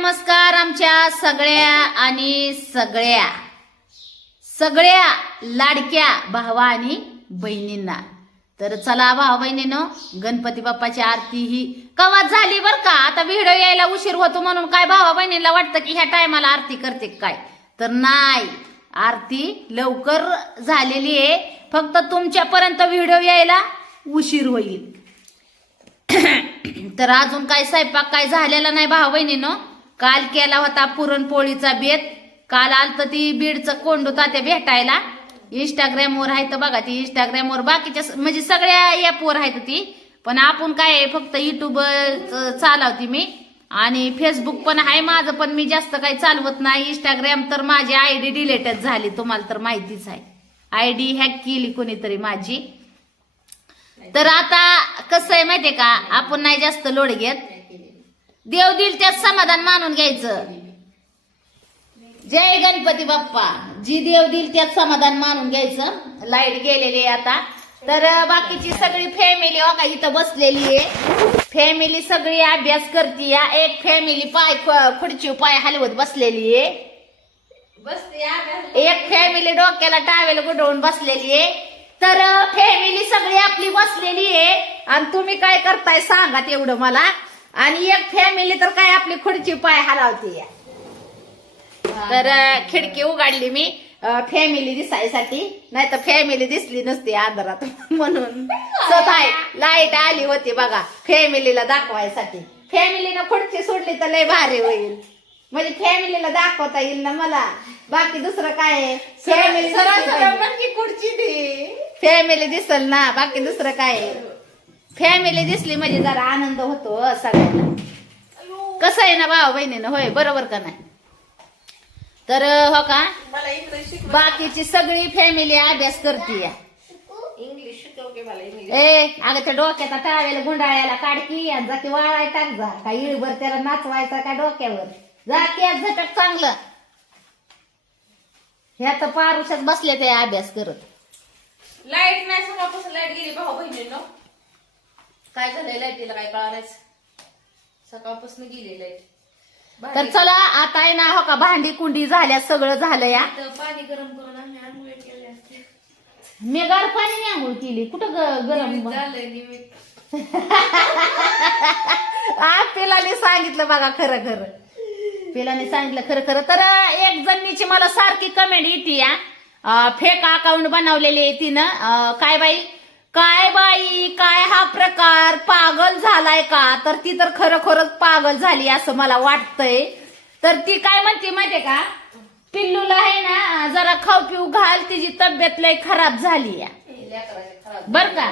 नमस्कार आमच्या सगळ्या आणि सगळ्या सगळ्या लाडक्या भावा आणि बहिणींना. तर चला भावा बहिणीनं गणपती बाप्पाची आरती ही कवा झाली बर का? आता व्हिडिओ यायला उशीर होतो म्हणून काय भावा बहिणीला वाटतं की ह्या टायमाला आरती करते काय? तर नाही आरती लवकर झालेली आहे. फक्त तुमच्यापर्यंत व्हिडिओ यायला उशीर होईल. तर अजून काय स्वयंपाक काय झालेला नाही भाऊ बहिणीनं? काल केला होता पुरणपोळीचा बेत. काल आलत ती बीडचं कोंडू तात्या भेटायला. इंस्टाग्रामवर आहे तर बघा ती इंस्टाग्रामवर बाकीच्या स- म्हणजे सगळ्या ॲपवर आहेत ती. पण आपण काय आहे, फक्त युट्यूब चालवते मी. आणि फेसबुक पण आहे माझं पण मी जास्त काही चालवत नाही. इंस्टाग्राम तर माझी आय डी डिलेटच झाली. तुम्हाला तर माहितीच आहे. आय डी हॅक केली कोणीतरी माझी. तर आता कसं आहे माहितीये का आपण नाही जास्त लोड घेत. देव दिल त्यात समाधान मानून घ्यायचं. जय गणपती बाप्पा. जी देव दिल त्यात समाधान मानून घ्यायचं. लाइट गेलेली आहे आता. तर बाकीची सगळी फॅमिली हो का इथं बसलेली आहे. फॅमिली सगळी अभ्यास करते या एक फॅमिली पाय ख- खुर्ची पाय हलवत बसलेली आहे. एक फॅमिली डोक्याला टावेल गुडवून बसलेली आहे. तर फॅमिली सगळी आपली बसलेली आहे. आणि तुम्ही काय करताय सांगा तेवढं मला. आणि एक फॅमिली तर काय आपली खुर्ची पाय हलावते. तर खिडकी उघडली मी. फॅमिली दिसायसाठी. नाही तर फॅमिली दिसली नसती आदरात म्हणून. स्वतः लाइट आली होती बघा फॅमिलीला दाखवायसाठी. फॅमिलीनं खुर्ची सोडली तर लय भारी होईल. म्हणजे फॅमिलीला दाखवता येईल ना मला. बाकी दुसरं काय आहे? फॅमिली खुर्ची दे. फॅमिली दिसल ना बाकी दुसरं काय आहे? फॅमिली दिसली म्हणजे जरा आनंद होतो सगळ्यांना. कसं आहे ना भाऊ बहिणीनं होय बरोबर का नाही? तर हो का? बाकीची सगळी फॅमिली अभ्यास करते इंग्लिश ए अगं त्या डोक्याचा टावेल गुंडाळ्याला काढकी आणि जा की वाळाय टाक जा. का इळभर त्याला नाचवायचा का डोक्यावर? जा की आज झटक चांगलं. ह्या तर पारुशात बसले ते अभ्यास करत. लाइट नाही सकाळपासून लाइट गेली भाऊ बहिणींनो. काय झालंय लाईटीला काय कळायच सकाळपासून गेली लाइट तर चला आता आहे ना हो का भांडी कुंडी झाल्या सगळं झालं या. पाणी गरम करून आम्ही आंघोळ केले असते. मी गार पाणी आंघोळ केली. कुठं ग- गरम? झालंय निमित्त. आ पिलाने सांगितलं बघा खरं खरं. पिलाने सांगितलं खरं खरं. तर एक जणीची मला सारखी कमेंट येते या. फेक अकाउंट बनवलेली आहे तिनं. अं, काय बाई? काय बाई काय हा प्रकार? पागल झालाय का? तर ती तर खरं खरंच पागल झाली असं मला वाटतंय. तर ती काय म्हणते माहितीये का? पिल्लूला आहे ना जरा खाऊ पिऊ घाल तिची तब्येत लय खराब झाली या बर का?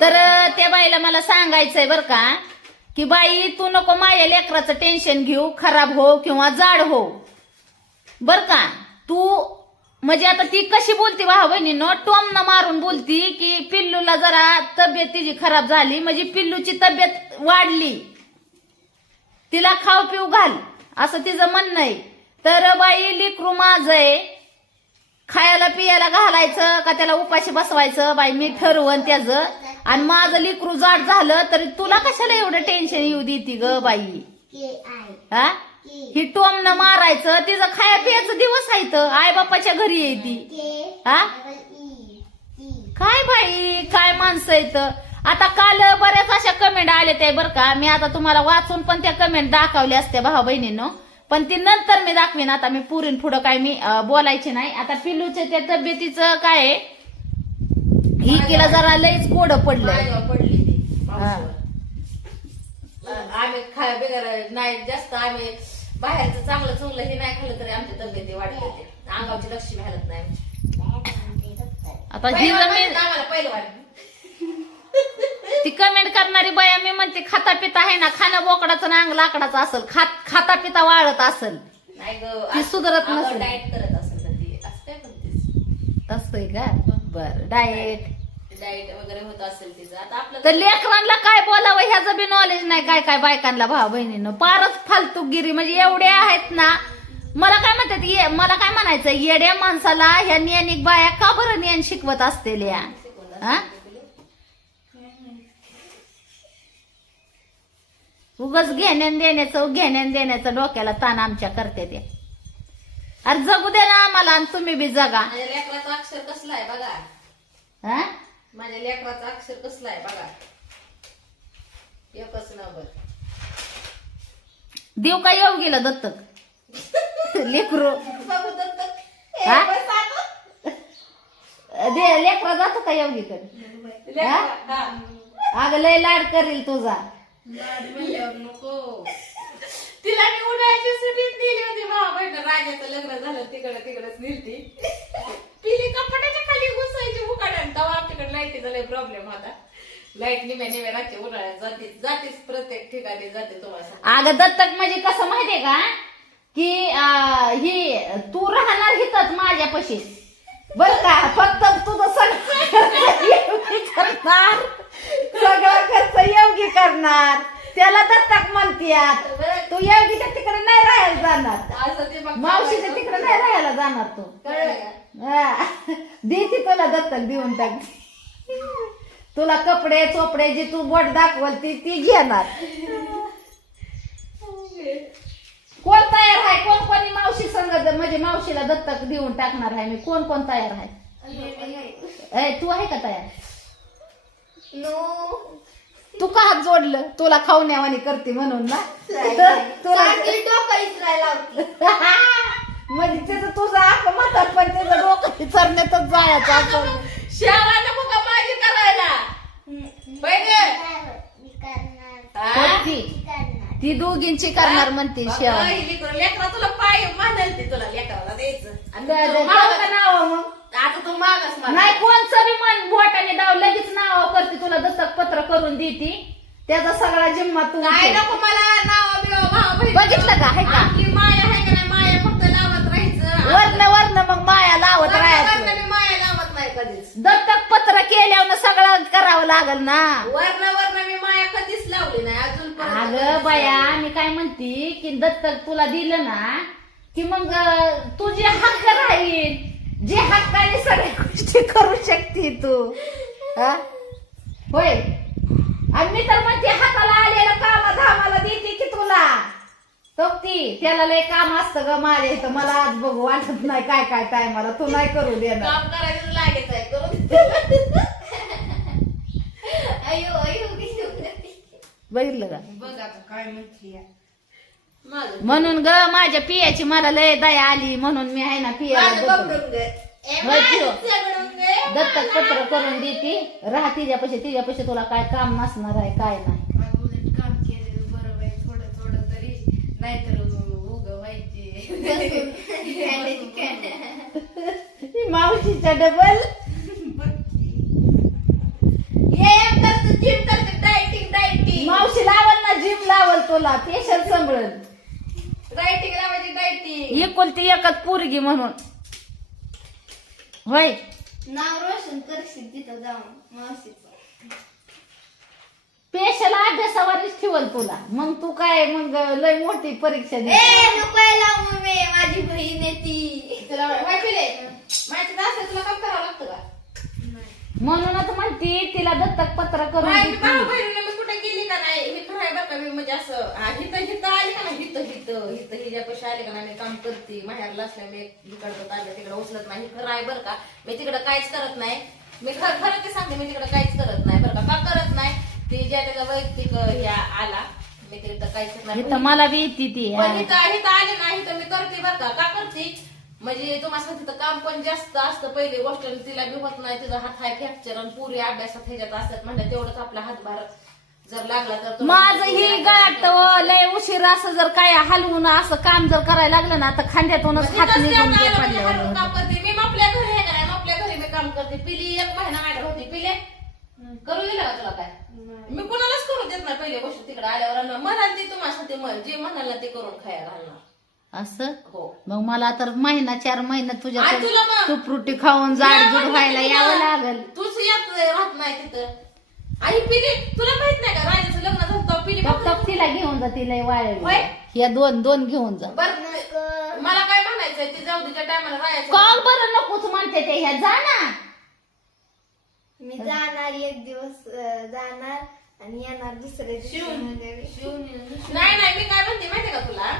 तर त्या बाईला मला सांगायचंय बर का की बाई तू नको माझ्या लेकराचं टेन्शन घेऊ खराब हो किंवा जाड हो. बर का? तू म्हणजे आता ती कशी बोलती भाऊ बहिणीनं टोमनं मारून बोलती की पिल्लूला जरा तब्येत तिची खराब झाली म्हणजे पिल्लूची तब्येत वाढली. तिला खाऊ पिऊ घाल असं तिचं म्हणणं आहे. तर बाई लिकरू माझं आहे. खायला पियाला घालायचं का त्याला उपाशी बसवायचं? बाई मी ठरवण त्याचं. आणि माझं लिकरू जाड झालं तरी तुला कशाला एवढं टेन्शन येऊ देती ग बाई? हा? ही टोमनं मारायचं तिचं खाया पियाचं दिवस आहे तर आई बापाच्या घरी येते हा? काय बाई काय माणसं आहेत आता काल बऱ्याच अशा कमेंट आल्या त्या बरं का. मी आता तुम्हाला वाचून पण त्या कमेंट दाखवल्या असत्या भाऊ बहिणीनं. पण ती नंतर मी दाखवीन. आता मी पुरीन पुढं काय मी बोलायचे नाही. आता पिल्लूच्या त्या तब्येतीचं काय ही केला जरा लईच कोड पडलं पडली हा. आम्ही खाय बिगर नाही जास्त आम्ही बाहेरचं चांगलं चुंगलं हे नाही खाल्लं तरी आमची तब्येत वाढते ते. अंगावची लक्ष्मी हलत नाही आमची. आता ही पहिलं जमीन आम्हाला पहिलं वाटतं ती कमेंट करणारी बाया मी म्हणते खाता पिता आहे ना खाणं बोकडाचं ना अंग लाकडाचं असेल. खात खाता पिता वाळत असेल. नाही ग ती सुधारत नसेल. डाएट करत असेल तर ती असं काय म्हणतेस तसं आहे का? बर डाएट डाएट वगैरे होत असेल तिचं. आता आपलं तर लेकरांना काय बोलावं? ह्याचं बी नॉलेज नाही. काय काय बायकांना भाऊ बहिणीनं? फारच फालतूगिरी म्हणजे एवढे आहेत ना मला काय म्हणतात ये- मला काय म्हणायचं येड्या माणसाला ह्या नियानिक बाया का बरं नियन शिकवत असतील या? हा? उगच घेण्यान देण्याचं घेण्यान देण्याचं डोक्याला ताण आमच्या करते ते. अरे जगू दे ना आम्हाला आणि तुम्ही बी जगा. माझ्या लेकराचं अक्षर कसलं आहे बघा. हा? माझ्या लेकराचं अक्षर कसलं आहे बघा. एकच नंबर देव का येऊ गेलं दत्तक? लेकरू. बघू दत्तक. हा? दे लेकरा जातो का येवगीकडे लेकरा, हा. अगं लय लाड करील तुझा. तिला मी उन्हाळ्याची सुट्टीत नेली होती. भावा बहिण राजाचं लग्न झालं तिकडं तिकडच नेलती. राहते उन्हाळ्यात जाते जातेच प्रत्येक ठिकाणी जाते तुम्हाला सांगते. अगं दत्तक म्हणजे कसं माहितीये का? की अं, ही तू राहणार हिथच माझ्यापाशी. बर का? फक्त तुझं सगळं योगी करणार. सगळं खर्च योगी करणार. त्याला दत्तक म्हणतात तू योगीच्या तिकडे नाही राहायला जाणार. असं ते मग मावशीच्या तिकडे नाही राहायला जाणार तू. कळलं का? हा. दे ती तुला दत्तक देऊन टाक. तुला कपडे चोपडे जी तू बोट दाखवल ती ती घेणार. कोण तयार आहे? कोण कोणी मावशी संगत म्हणजे मावशीला दत्तक देऊन टाकणार आहे मी? कोण कोण तयार आहे? तू आहे का तयार? तू का हात जोडलं? तुला खावण्यावानी करते म्हणून ना? तुला म्हणजे त्याचं तुझं आख म्हणतात पण त्याचं डोकं विचारण्यातच जायचं असं शेवा नको का माझी करायला बहिण कोणती? ती दोघींची करणार म्हणते शेवा लेकरा तुला पाय मानेल ते तुला लेकराला द्यायचं. आणि द्या- तू द्या. मागं- का नाव मग. आता तू मागच मला. नाही कोणचं बी मन बोटाने डाव लगेच नाव करते तुला दत्तक पत्र करून देती. त्याचा सगळा जिम्मा तू काय उचल. नको मला नाव बिव भाव बहीण. बघितलं का? हाय का? आपली माया आहे का नाही? माया फक्त लावत राहायचं. वर्ण वर्ण मग माया लावत राहायचं वरनं मी माया लावत नाही कधीच. दत्तक पत्र केल्यावर सगळं करावं लागल ना. वर्ण वर्ण मी माया कधीच लावली नाही. अजून अगं बाया मी काय म्हणते की दत्तक तुला दिलं ना की मग तुझे हक्क राहील जे हक्काने सगळ्या गोष्टी करू शकते तू. हा? होय. आणि मी तर म्हणते हाताला आलेलं कामा धामाला देते की तुला. तो ती त्याला लय काम असतं ग माझ्या इथं. मला आज बघू वाटत नाही काय काय काय मला तू नाही करू देणार. काम करायचं लागेच आहे करून अयो अयो बघितलं का? बघ आता काय म्हणते माझं म्हणून ग माझ्या पियाची मला लय दया आली म्हणून मी आहे ना पियाला माझं दत्तक- पत्र करून देते राहा तिच्यापाशी तिच्यापाशी तुला काय काम नसणार आहे काय नाही. काम केलेलं बरं बाई थोडं थोडं तरी. नाहीतर उग व्हायचे. ही मावशीच्या डबल व्यायाम करतो जिम करतो डायटिंग डायटिंग मावशी लावल ना जिम लावल तुला पेशल संभळल. डायटिंग लावायची डायटिंग एकुलती एकच पोरगी म्हणून. होय. नाव रोशन करशील तिथं जाऊन मावशीचं. पेशल अभ्यासावरच ठेवल तुला. मग तू काय मग लय मोठी परीक्षा दे ए नको लाव मम्मी माझी बहीण आहे ती. तुला माहिती पिले माहिती नसेल तुला काम करावं लागतं का? म्हणूनच म्हणती तिला दत्तक पत्र करून. भाऊ बहिणीने मी कुठे गेली का नाही? हे खरं आहे बरं का मी म्हणजे असं हा, हिथं हिथं आली का नाही? हिथं हिथं हिथं हिच्यापाशी आले का नाही? मी काम करते माहेरला असल्या मी इकडं ताज्या तिकडं उचलत नाही. खरं आहे बरं का मी तिकडं काहीच करत नाही. मी खरं खरं ते सांगते मी तिकडं काहीच करत नाही बरं का. का करत नाही? ती ज्या त्याचा वैयक्तिक ह्या आला मी तिकडं काहीच करत नाही. इथं मला बी येते ती पण इथं आले नाही तर मी करते बरं का. का करते? म्हणजे तुम्हाला तिथं काम पण जास्त असतं. पहिली गोष्ट तिला बी होत नाही. तिचा हात हाय फ्रॅक्चर आणि पुरी अभ्यासात ह्याच्यात असतात. म्हणजे तेवढंच आपला हातभार जर लागला तर तो- माझं ही गाठ लय उशीर असं जर काय हलवून असं काम जर करायला लागलं ना तर खांद्यातूनच हात निघून म्हणजे पडल्यावर हलवून काम करते मी आपल्या घरी आहे का नाही आपल्या घरी मी काम करते. पिली एक महिना मॅडम होती. पिले? करू दिलं का तुला काय? मी कुणालाच करू देत नाही. पहिली गोष्ट तिकडे आल्यावर. आणि म्हणाल ती तुम्हाला जे म्हणाल ना ते करून खायला घालणार. असं? हो. मग मला तर महिना चार महिना तुझ्या आणि तुला मग- तू फ्रुटी खाऊन जाडजूड व्हायला यावं लागल. तूच येत राहत नाही तिथं. आई पिली तुला माहीत नाही का? राजाचं लग्न झालं तेव्हा पिली फक्त तिला घेऊन जा तिला वाळ होय. या दोन दोन घेऊन जा. बर मला काय म्हणायचंय? ती जाऊ तिच्या टायमाला राहायचं कॉल बरं नकोच म्हणते ते ह्या जा ना. मी जाणार एक दिवस अं, जाणार आणि येणार दुसऱ्या दिवशी म्हणजे नाही नाही मी काय म्हणते माहितीये का तुला?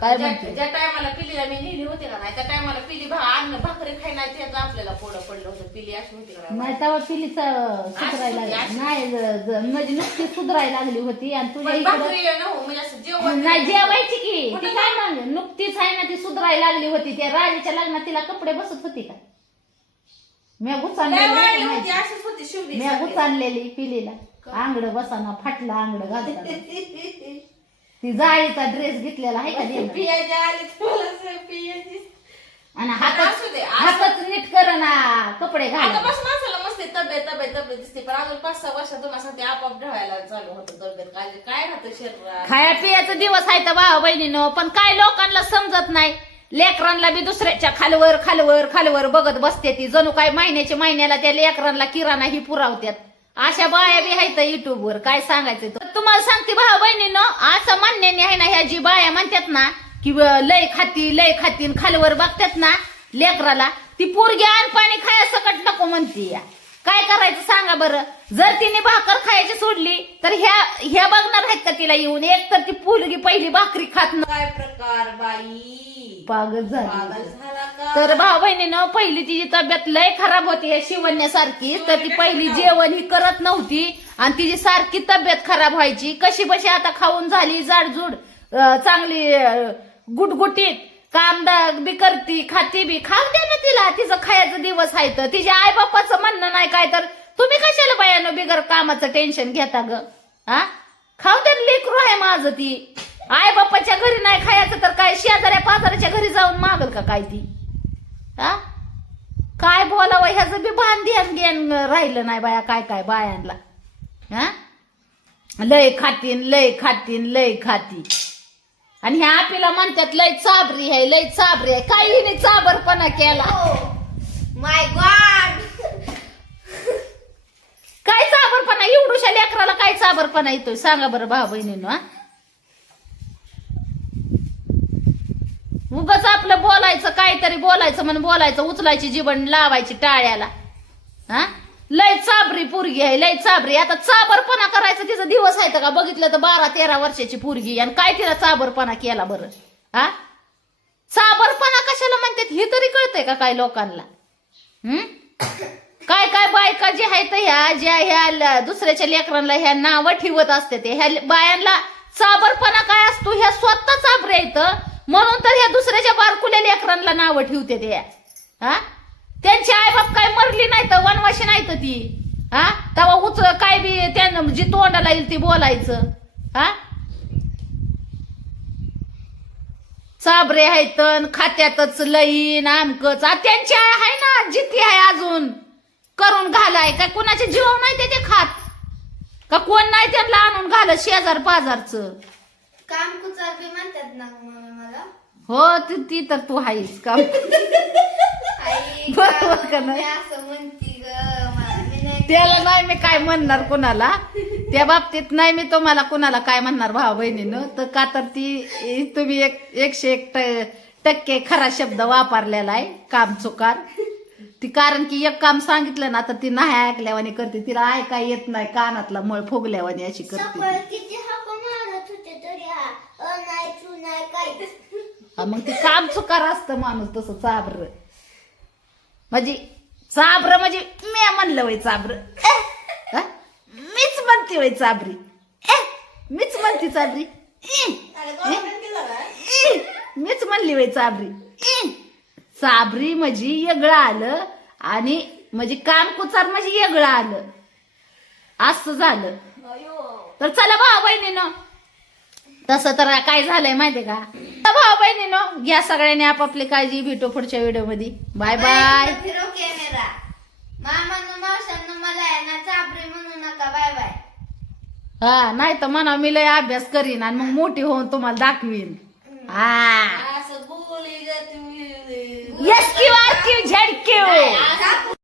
काय ज्या- म्हणते? ज्या टायमाला पिलीला मी नेली होते का नाही त्या टायमाला पिली भा अन्न भाकरी त्याचं आपल्याला पोडं पडलं होतं पिली अशी होती का नाही? नाही तेव्हा पिलीचा सुधरायला लागली. नाही ज- ज- म्हणजे सुधरायला लागली होती आणि तुझ्या पण इकडं भाकरी आहे ना हो, म्हणजे असं जेवण नाही जेवायची की? ती काय म्हणली? नुकतीच आहे ना ती सुधरायला लागली होती. त्या राजाच्या लग्नात तिला कपडे बसत होती का? मी लय वाढली होती, अशीच होती शिवली मी पिलीला. आंगड बसाना फाटलं आंगड घालताना. ती जाळीचा ड्रेस घेतलेला आहे का आली पियाची आणि असू हातात दे, नीट कर ना कपडे घाला. बस माणसाला मस्त तब्येत तब्येत तब्येत दिसते पण अजून पाच सहा वर्षात तुम्हाला आपोआप ढवायला चालू होतं तब्येत. काय काय राहतं शरीरात? खाया पियाचा दिवस आहे तर भावा बहिणीनो पण काय लोकांना समजत नाही. लेकरांना बी दुसऱ्याच्या खालवर खालवर खालवर बघत बसते ती. जणू काय महिन्याच्या महिन्याला त्या लेकरांना किराणा ही पुरावत्यात. अशा बाया बी आहेत युट्यूब वर. काय सांगायचं तर. तुम्हाला सांगते भाऊ बहिणीनो असं मान्याने आहे ना ह्या जी बाया म्हणतात ना की लय खाती लय खातीन खालवर बघतात ना लेकराला ती पोरगी आण पाणी खाया सकट नको म्हणते. या काय करायचं सांगा बरं? जर तिने भाकर खायची सोडली तर ह्या ह्या बघणार आहेत का तिला येऊन? एक तर ती पोरगी पहिली भाकरी खात न काय प्रकार बाई? पागल झाली. पागल झाला का? तर भाऊ बहिणीनं पहिली तिची तब्येत लय खराब होती या शिवण्यासारखी तर ती पहिली जेवण ही करत नव्हती. आणि तिची सारखी तब्येत खराब व्हायची. कशी बशी आता खाऊन झाली जाडजूड अं, चांगली अं, गुटगुटीत. काम दा- बी करती खाती बी. खाऊ द्या ना तिला. तिचं खायचं दिवस आहे तर. तिच्या आई बाप्पाचं म्हणणं नाही काय तर. तुम्ही कशाला बायानं बिगर कामाचं टेन्शन घेता ग? हा खाऊ द्या ना, लेकरू आहे माझं ती. आई बाप्पाच्या घरी नाही खायचं तर काय? शेजाऱ्या पाजाऱ्याच्या घरी जाऊन मागल का काय ती? हा? काय बोलावं? ह्याचं बी भान ज्ञान राहिलं नाही बाया काय काय बायांना हा? लय खातीन लय खातीन लय खाती. आणि ह्या आपल्याला म्हणतात लय चाबरी आहे लय चाबरी आहे. काही हिने चाबरपणा केला. माय गॉड काय चाबरपणा एवढूशा लेकराला काय चाबरपणा येतोय? सांगा बरं भाऊ बहिणीनं उगाच आपलं बोलायचं काहीतरी बोलायचं म्हणून बोलायचं उचलायची जीवन लावायची टाळ्याला. हा? लय चाबरी पोरगी आहे लय चाबरी आता चाबरपणा करायचं तिचा दिवस आहे का? बघितलं तर बारा तेरा वर्षाची पोरगी आणि काय तिला चाबरपणा केला बरं? हा? चाबरपणा कशाला म्हणतात? हे तरी कळतंय का काय लोकांना? हम्म काय काय बायका जे आहेत ह्या ज्या ह्या ल- दुसऱ्याच्या लेकरांना ह्या नावं ठेवत असते ते ह्या बायांना चाबरपणा काय असतो? ह्या स्वतः चाबरी आहेत म्हणून तर ह्या दुसऱ्याच्या बारकुल्या लेकरांना नावं ठेवते ते. हा? त्यांची आईबाप काय मरली नाही तर वनवाशी नाही तर ती. हा? तेव्हा उच काय बी त्यांना जी तोंडाला येईल ती बोलायचं. हा? चाबरे आहेत अन खात्यातच लईन आमकच. त्यांची आई आहे ना जिती आहे अजून. करून घालाय का? कोणाचे जीव नाही ते ते खात. का कोण नाही त्यांना आणून घालत शेजार पाजारच काम कुचार बी म्हणतात ना हो ती ती तर तू आहेस का? आई बरोबर का नाही? मी असं म्हणती ग मला मी नाही त्याला नाही मी काय म्हणणार कोणाला? त्या बाबतीत नाही मी तुम्हाला कोणाला काय म्हणणार भाऊ बहिणीनं? तर का तर ती तुम्ही एक एकशे एक ट- टक्के खरा शब्द वापरलेला आहे काम चुकार. ती कारण की एक काम सांगितलं ना तर ती नाही ऐकल्यावानी करते. तिला ऐकाय येत नाही कानातला मळ फुगल्यावानी अशी करते सकाळ किती हाक मारत होते तरी हा अ नाही तू नाही काहीच. मग ते काम चुकार असतं माणूस तसं चाबर म्हणजे चाबर म्हणजे मी म्हणलं वय चाबर मीच म्हणते वय चाबरी मीच म्हणते चाबरी मीच म्हणली वय चाबरी. चाबरी म्हणजे वेगळं आलं आणि म्हणजे काम कुचार म्हणजे वेगळं आलं. असं झालं. तर चला भाऊ बहिणीनं. तसं तर काय झालंय माहितीये का? भाऊ बहिणीनं घ्या सगळ्यांनी आपापली काळजी भेटू पुढच्या व्हिडिओमध्ये बाय बाय. फिरो कॅमेरा. मामानं मावशांना मला आहे ना चाबरी म्हणू नका. बाय बाय हा नाही तर म्हणा मी लय अभ्यास करीन आणि मग मोठी होऊन तुम्हाला दाखवीन. हा. असं बोली ग तुम्ही. Yes Q R Q Z Q